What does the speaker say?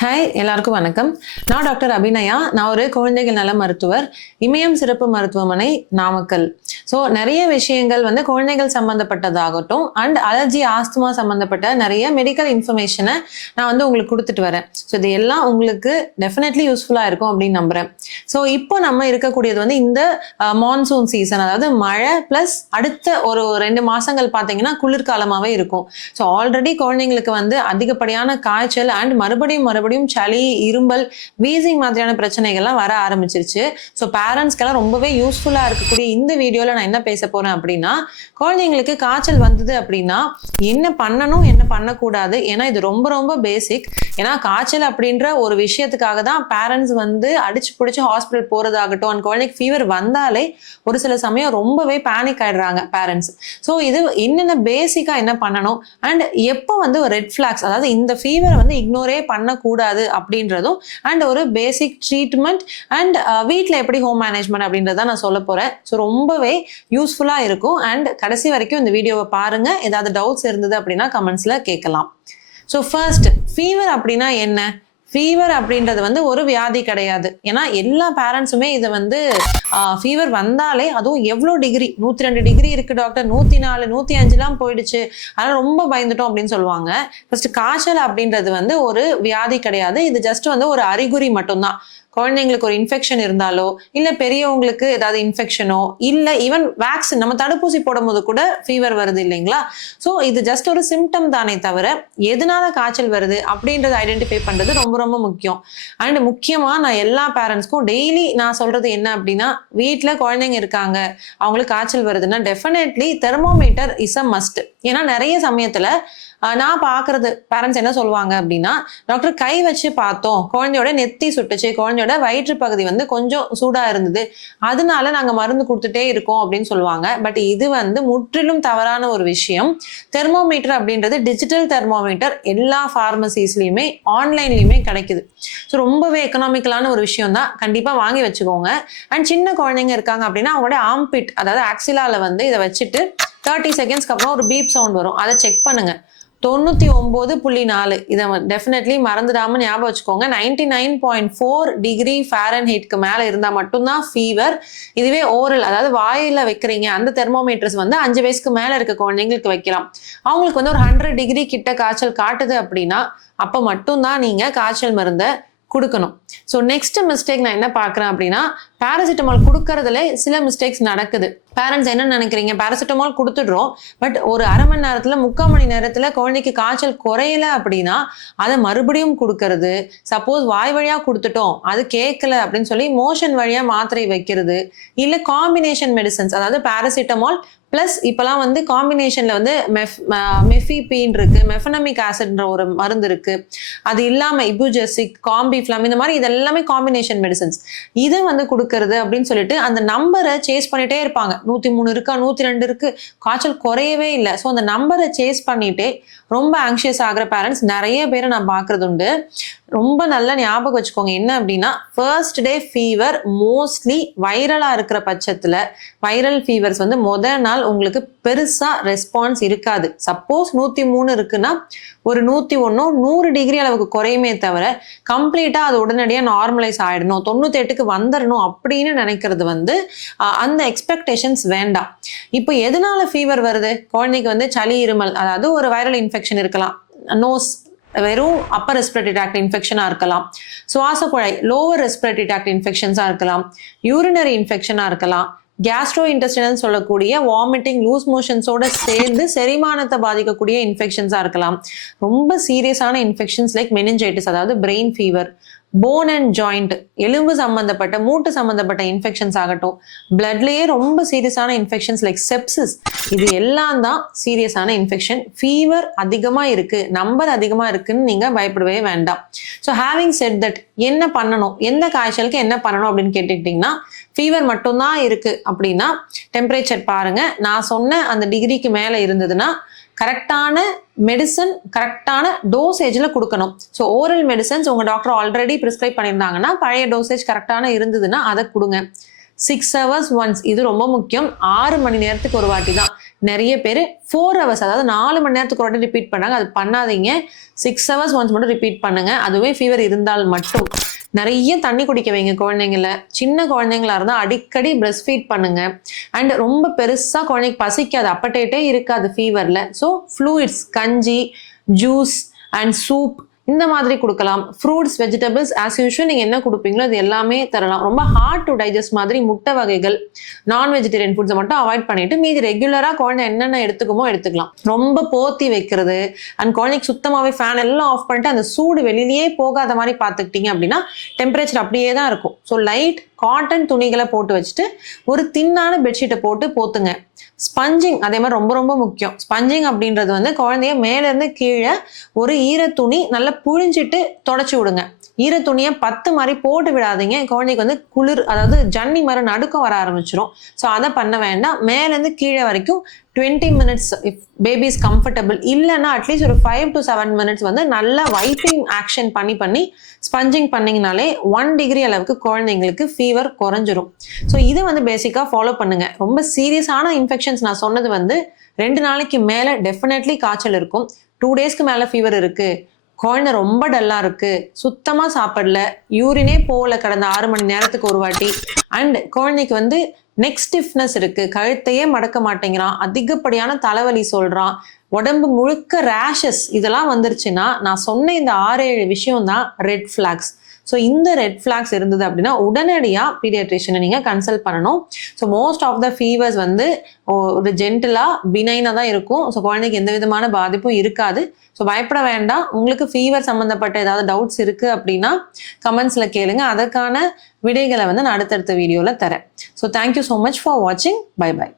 Hi, எல்லாருக்கும் வணக்கம். நான் டாக்டர் அபிநயா. நான் ஒரு குழந்தைகள் நல மருத்துவர், இமயம் சிறப்பு மருத்துவமனை, நாமக்கல். ஸோ நிறைய விஷயங்கள் குழந்தைகள் சம்மந்தப்பட்டதாகட்டும் அண்ட் அலர்ஜி, ஆஸ்துமா சம்மந்தப்பட்ட நிறைய மெடிக்கல் இன்ஃபர்மேஷனை நான் உங்களுக்கு கொடுத்துட்டு வரேன். ஸோ இது எல்லாம் உங்களுக்கு டெஃபினெட்லி யூஸ்ஃபுல்லாக இருக்கும் அப்படின்னு நம்புகிறேன். ஸோ இப்போ நம்ம இருக்கக்கூடியது இந்த மான்சூன் சீசன், அதாவது மழை ப்ளஸ் அடுத்த ஒரு 2 மாதங்கள் பார்த்தீங்கன்னா குளிர்காலமாகவே இருக்கும். ஸோ ஆல்ரெடி குழந்தைங்களுக்கு அதிகப்படியான காய்ச்சல் அண்ட் மறுபடியும் சளி, இரும்பல், வீசிங் மாதிரியான பிரச்சனைகள்லாம் வர ஆரம்பிச்சிருச்சு. ஸோ பேரண்ட்ஸ்க்கெல்லாம் ரொம்பவே யூஸ்ஃபுல்லாக இருக்கக்கூடிய இந்த வீடியோவில் நான் என்ன பேச போறேன் அப்படின்னா, குழந்தைங்களுக்கு காய்ச்சல் வந்தது அப்படின்னா என்ன பண்ணணும், என்ன பண்ணக்கூடாது. ஏன்னா இது ரொம்ப ரொம்ப பேசிக். ஏன்னா காய்ச்சல் அப்படின்ற ஒரு விஷயத்துக்காக தான் பேரண்ட்ஸ் அடிச்சு பிடிச்சி ஹாஸ்பிட்டல் போறதாகட்டும், அந்த குழந்தைக்கு ஃபீவர் வந்தாலே ஒரு சில சமயம் ரொம்பவே பேனிக் ஆயிடுறாங்க பேரண்ட்ஸ். ஸோ இது என்னென்ன பேசிக்கா என்ன பண்ணணும் அண்ட் எப்போ ஒரு ரெட் ஃபிளாக்ஸ், அதாவது இந்த ஃபீவரை இக்னோரே பண்ணக்கூடாது அப்படின்றதும் அண்ட் ஒரு பேசிக் ட்ரீட்மெண்ட் அண்ட் வீட்டில் எப்படி ஹோம் மேனேஜ்மெண்ட் அப்படின்றத நான் சொல்ல போறேன். ஸோ ரொம்பவே யூஸ்ஃபுல்லா இருக்கும் அண்ட் கடைசி வரைக்கும் இந்த வீடியோவை பாருங்க. ஏதாவது டவுட்ஸ் இருந்தது அப்படின்னா கமெண்ட்ஸ்ல கேட்கலாம். ஸோ ஃபர்ஸ்ட், ஃபீவர் அப்படின்னா என்ன? ஃபீவர் அப்படின்றது ஒரு வியாதி கிடையாது. ஏன்னா எல்லா பேரண்ட்ஸுமே இதை ஃபீவர் வந்தாலே, அதுவும் எவ்வளோ டிகிரி, 102 டிகிரி இருக்கு டாக்டர், 104 105 போயிடுச்சு, அதனால ரொம்ப பயந்துட்டோம் அப்படின்னு சொல்லுவாங்க. ஃபர்ஸ்ட், காய்ச்சல் அப்படின்றது ஒரு வியாதி கிடையாது. இது ஜஸ்ட் ஒரு அறிகுறி மட்டும்தான். குழந்தைங்களுக்கு ஒரு இன்ஃபெக்ஷன் இருந்தாலோ, இல்லை பெரியவங்களுக்கு ஏதாவது இன்ஃபெக்ஷனோ, இல்லை ஈவன் வேக்சின், நம்ம தடுப்பூசி போடும் போது கூட ஃபீவர் வருது இல்லைங்களா? ஸோ இது ஜஸ்ட் ஒரு சிம்டம் தானே தவிர எதனால காய்ச்சல் வருது அப்படின்றத ஐடென்டிஃபை பண்றது ரொம்ப ரொம்ப முக்கியம். அண்ட் முக்கியமா நான் எல்லா பேரண்ட்ஸ்க்கும் டெய்லி நான் சொல்றது என்ன அப்படின்னா, வீட்டில் குழந்தைங்க இருக்காங்க, அவங்களுக்கு காய்ச்சல் வருதுன்னா definitely thermometer is a must. ஏன்னா நிறைய சமயத்துல நான் பாக்குறது பேரண்ட்ஸ் என்ன சொல்லுவாங்க அப்படின்னா, டாக்டர் கை வச்சு பார்த்தோம், குழந்தையோட நெத்தி சுட்டுச்சு, குழந்தையோட வயிற்று பகுதி கொஞ்சம் சூடா இருந்தது, அதனால நாங்க மருந்து கொடுத்துட்டே இருக்கோம் அப்படின்னு சொல்லுவாங்க. பட் இது முற்றிலும் தவறான ஒரு விஷயம். தெர்மோமீட்டர் அப்படின்றது டிஜிட்டல் தெர்மோமீட்டர் எல்லா பார்மசிஸ்லயுமே ஆன்லைன்லயுமே கிடைக்குது. ஸோ ரொம்பவே எக்கனாமிக்கலான ஒரு விஷயம் தான், கண்டிப்பா வாங்கி வச்சுக்கோங்க. அண்ட் சின்ன குழந்தைங்க இருக்காங்க அப்படின்னா அவங்களுடைய ஆம்பிட், அதாவது ஆக்சிலால இதை வச்சுட்டு 30 செகண்ட்ஸ்க்கு அப்புறம் ஒரு பீப் சவுண்ட் வரும், அதை செக் பண்ணுங்க. 99.4 இதை டெஃபினெட்லி மறந்துடாம ஞாபகம் வச்சுக்கோங்க. 99.4 டிகிரி ஃபாரன்ஹீட்க்கு மேல இருந்தா மட்டும்தான் ஃபீவர். இதுவே ஓரல், அதாவது வாயில வைக்கிறீங்க அந்த தெர்மோமீட்டர்ஸ் 5 வயசுக்கு மேல இருக்க குழந்தைங்களுக்கு வைக்கலாம். அவங்களுக்கு ஒரு 100 டிகிரி கிட்ட காய்ச்சல் காட்டுது அப்படின்னா அப்ப மட்டும்தான் நீங்க காய்ச்சல் மருந்தை கொடுக்கணும். ஸோ நெக்ஸ்ட் மிஸ்டேக் நான் என்ன பார்க்குறேன் அப்படின்னா, பேராசிட்டமால் கொடுக்கறதுல சில மிஸ்டேக்ஸ் நடக்குது. பேரண்ட்ஸ் என்ன நினைக்கிறீங்க, பேராசிட்டமால் கொடுத்துடுறோம், பட் ஒரு அரை மணி நேரத்துல 3/4 மணி நேரத்துல குழந்தைக்கு காய்ச்சல் குறையல அப்படின்னா அதை மறுபடியும் கொடுக்கறது. சப்போஸ் வாய் வழியா கொடுத்துட்டோம், அது கேட்கல அப்படின்னு சொல்லி மோஷன் வழியா மாத்திரை வைக்கிறது, இல்லை காம்பினேஷன் மெடிசன்ஸ், அதாவது பேராசிட்டமால் பிளஸ் இப்பெல்லாம் காம்பினேஷன்ல மெஃபிபின் இருக்கு, மெஃபனமிக் ஆசிட்ன்ற ஒரு மருந்து இருக்கு, அது இல்லாம இபுஜெசிக், காம்பிஃப்ளாம், இந்த மாதிரி இதெல்லாமே காம்பினேஷன் மெடிசன்ஸ். இது கொடுக்கறது அப்படின்னு சொல்லிட்டு அந்த நம்பரை சேஸ் பண்ணிட்டே இருப்பாங்க. 103 இருக்கா, 102 இருக்கு, காய்ச்சல் குறையவே இல்லை. ஸோ அந்த நம்பரை சேஸ் பண்ணிட்டே ரொம்ப ஆங்ஷியஸ் ஆகிற பேரண்ட்ஸ் நிறைய பேரை நான் பார்க்கறது உண்டு. ரொம்ப நல்லா ஞாபகம் வச்சுக்கோங்க, என்ன அப்படின்னா ஃபர்ஸ்ட் டே ஃபீவர் மோஸ்ட்லி வைரலா இருக்கிற பட்சத்துல, வைரல் ஃபீவர்ஸ் முதல் நாள் உங்களுக்கு பெருசா ரெஸ்பான்ஸ் இருக்காது. சப்போஸ் 103 இருக்குன்னா ஒரு 101 100 டிகிரி அளவுக்கு குறையுமே தவிர கம்ப்ளீட்டா அது உடனடியா நார்மலைஸ் ஆயிடணும், 98க்கு வந்துடணும் அப்படின்னு நினைக்கிறது அந்த எக்ஸ்பெக்டேஷன்ஸ் வேண்டாம். இப்போ எதனால ஃபீவர் வருது? குழந்தைக்கு சளி, இருமல், அதாவது ஒரு வைரல் இன்ஃபெக்ஷன் இருக்கலாம், நோஸ் வெறும் அப்பர் ரெஸ்பிரேட்டரி ட்ராக்ட் இன்ஃபெக்ஷனா இருக்கலாம், சுவாச குழாய் லோவர் ரெஸ்பிரேட்டரி ட்ராக்ட் இன்ஃபெக்ஷன்ஸா இருக்கலாம், யூரினரி இன்ஃபெக்ஷனா இருக்கலாம், கேஸ்ட்ரோ இன்டெஸ்டைனல் சொல்லக்கூடிய வாமிட்டிங், லூஸ் மோஷன்ஸோட சேர்ந்து செரிமானத்தை பாதிக்கக்கூடிய இன்ஃபெக்ஷன்ஸா இருக்கலாம். ரொம்ப சீரியஸான இன்ஃபெக்ஷன்ஸ் லைக் மெனிஞ்சைட்டிஸ், அதாவது brain fever, phone and joint, எலும்பு சம்பந்தப்பட்ட, மூட்டு சம்பந்தப்பட்ட இன்ஃபெக்ஷன்ஸ் ஆகட்டும், பிளட்லயே ரொம்ப சீரியஸான இன்ஃபெக்ஷன்ஸ் லைக் செப்சிஸ், இது எல்லாம் தான் சீரியஸான இன்ஃபெக்ஷன். ஃபீவர் அதிகமா இருக்கு, நம்பர் அதிகமா இருக்குன்னு நீங்க பயப்படவே வேண்டாம். ஸோ ஹேவிங் செட் தட், என்ன பண்ணணும், எந்த காய்ச்சலுக்கு என்ன பண்ணணும் அப்படின்னு கேட்டுக்கிட்டீங்கன்னா, ஃபீவர் மட்டும்தான் இருக்கு அப்படின்னா டெம்பரேச்சர் பாருங்க, நான் சொன்ன அந்த டிகிரிக்கு மேல இருந்ததுன்னா கரெக்டான மெடிசன் கரெக்டான டோசேஜில் கொடுக்கணும். ஸோ ஓரல் மெடிசன்ஸ் உங்கள் டாக்டர் ஆல்ரெடி ப்ரிஸ்கிரைப் பண்ணியிருந்தாங்கன்னா பழைய டோசேஜ் கரெக்டான இருந்ததுன்னா அதை கொடுங்க. 6 hours ஒன்ஸ், இது ரொம்ப முக்கியம். 6 மணி நேரத்துக்கு ஒரு வாட்டி தான். நிறைய பேர் 4 hours, அதாவது 4 மணி நேரத்துக்கு ஒரு வாட்டி ரிப்பீட் பண்ணாங்க. அது பண்ணாதீங்க. 6 hours ஒன்ஸ் மட்டும் ரிப்பீட் பண்ணுங்க. அதுவே ஃபீவர் இருந்தால் மட்டும். நிறைய தண்ணி குடிக்க வைங்க குழந்தைங்கள. சின்ன குழந்தைங்களா இருந்தால் அடிக்கடி பிரஸ்ட் ஃபீட் பண்ணுங்க. அண்ட் ரொம்ப பெருசா குழந்தைக்கு பசிக்காது, அப்பட்டேட்டே இருக்காது ஃபீவர்ல. ஸோ ஃப்ளூயிட்ஸ், கஞ்சி, ஜூஸ் அண்ட் சூப் இந்த மாதிரி கொடுக்கலாம். ஃப்ரூட்ஸ், வெஜிடபிள்ஸ் ஆஸ் யூஷுவல் நீங்கள் என்ன கொடுப்பீங்களோ அது எல்லாமே தரலாம். ரொம்ப ஹார்ட் டு டைஜஸ்ட் மாதிரி முட்டை வகைகள், நான் வெஜிடேரியன் ஃபுட்ஸை மட்டும் அவாய்ட் பண்ணிட்டு மீதி ரெகுலராக குழந்தை என்னென்ன எடுத்துக்குமோ எடுத்துக்கலாம். ரொம்ப போத்தி வைக்கிறது அண்ட் குழந்தைக்கு சுத்தமாகவே ஃபேன் எல்லாம் ஆஃப் பண்ணிட்டு அந்த சூடு வெளியிலேயே போகாத மாதிரி பார்த்துக்கிட்டீங்க அப்படின்னா டெம்பரேச்சர் அப்படியே தான் இருக்கும். ஸோ லைட் காட்டன் துணிகளை போட்டு வச்சுட்டு ஒரு தின்னான பெட்ஷீட்டை போட்டு போத்துங்க. ஸ்பஞ்சிங் அதே மாதிரி ரொம்ப ரொம்ப முக்கியம். ஸ்பஞ்சிங் அப்படின்றது வந்து குழந்தைய மேலேருந்து கீழே ஒரு ஈரத்துணி நல்லா புழிஞ்சிட்டு தொடச்சி விடுங்க. ஈரத்துணியை 10 மாதிரி போட்டு விடாதீங்க. குழந்தைக்கு வந்து குளிர், அதாவது ஜன்னி மாதிரி நடுக்கம் வர ஆரம்பிச்சிடும். ஸோ அதை பண்ண வேண்டாம். மேலேருந்து கீழே வரைக்கும் 20 minutes if baby is comfortable, இல்லைன்னா அட்லீஸ்ட் ஒரு 5 to 7 minutes வந்து நல்லா வைப்பிங் ஆக்ஷன் பண்ணி ஸ்பஞ்சிங் பண்ணிங்கனாலே 1 degree அளவுக்கு குழந்தைங்களுக்கு ஃபீவர் குறைஞ்சிரும். ஸோ இதை வந்து பேசிக்காக ஃபாலோ பண்ணுங்க. ரொம்ப சீரியஸான இன்ஃபெக்ஷன்ஸ் நான் சொன்னது வந்து 2 நாளைக்கு மேலே டெஃபினெட்லி காய்ச்சல் இருக்கும். 2 daysக்கு மேலே ஃபீவர் இருக்கு, குழந்தை ரொம்ப டல்லா இருக்கு, சுத்தமா சாப்பிடல, யூரினே போகல கடந்த 6 மணி நேரத்துக்கு ஒரு வாட்டி, அண்ட் குழந்தைக்கு வந்து நெக் ஸ்டிஃப்னஸ் இருக்கு, கழுத்தையே மடக்க மாட்டேங்கிறான், அதிகப்படியான தலைவலி சொல்றான், உடம்பு முழுக்க ரேஷஸ், இதெல்லாம் வந்துருச்சுன்னா நான் சொன்ன இந்த 6-7 விஷயம் தான் ரெட் ஃபிளாக்ஸ். ஸோ இந்த ரெட் ஃபிளாக்ஸ் இருந்தது அப்படின்னா உடனடியாக பீடியாட்ரிஷியனை நீங்கள் கன்சல்ட் பண்ணணும். So most of the fevers வந்து ஒரு ஜென்டிலாக பினைனாக தான் இருக்கும். ஸோ குழந்தைக்கு எந்த விதமான பாதிப்பும் இருக்காது. ஸோ பயப்பட வேண்டாம். உங்களுக்கு ஃபீவர் சம்மந்தப்பட்ட ஏதாவது டவுட்ஸ் இருக்குது அப்படின்னா கமெண்ட்ஸில் கேளுங்க. அதற்கான விடைகளை வந்து நான் அடுத்தடுத்த வீடியோவில் தரேன். So thank you so much for வாட்சிங். Bye by.